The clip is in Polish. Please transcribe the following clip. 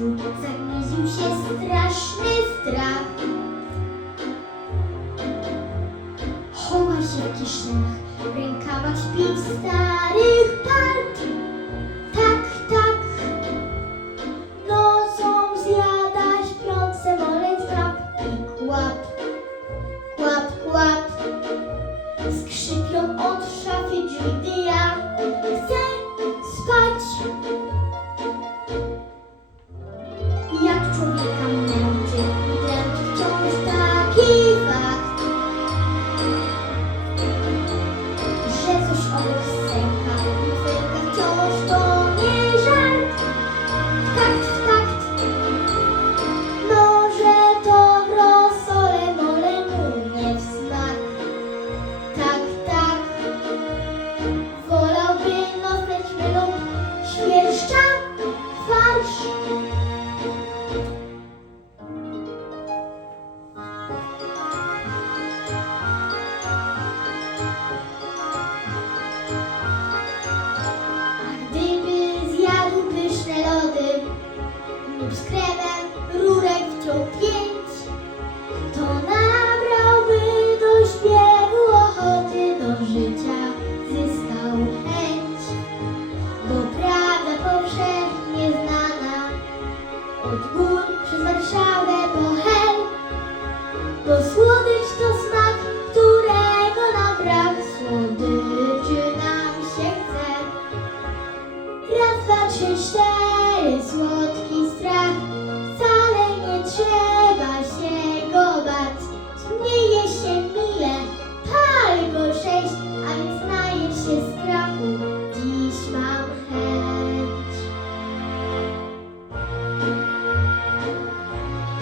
morzu się straszny strach. Chowa się w kieszeniach, w rękawach pięć starych part. Tak, tak, nocą zjada śpiąc samolec kap i kłap, kłap, kłap. Skrzypią od szafy drzwi, gdy z chlebem, rurek wciął pięć.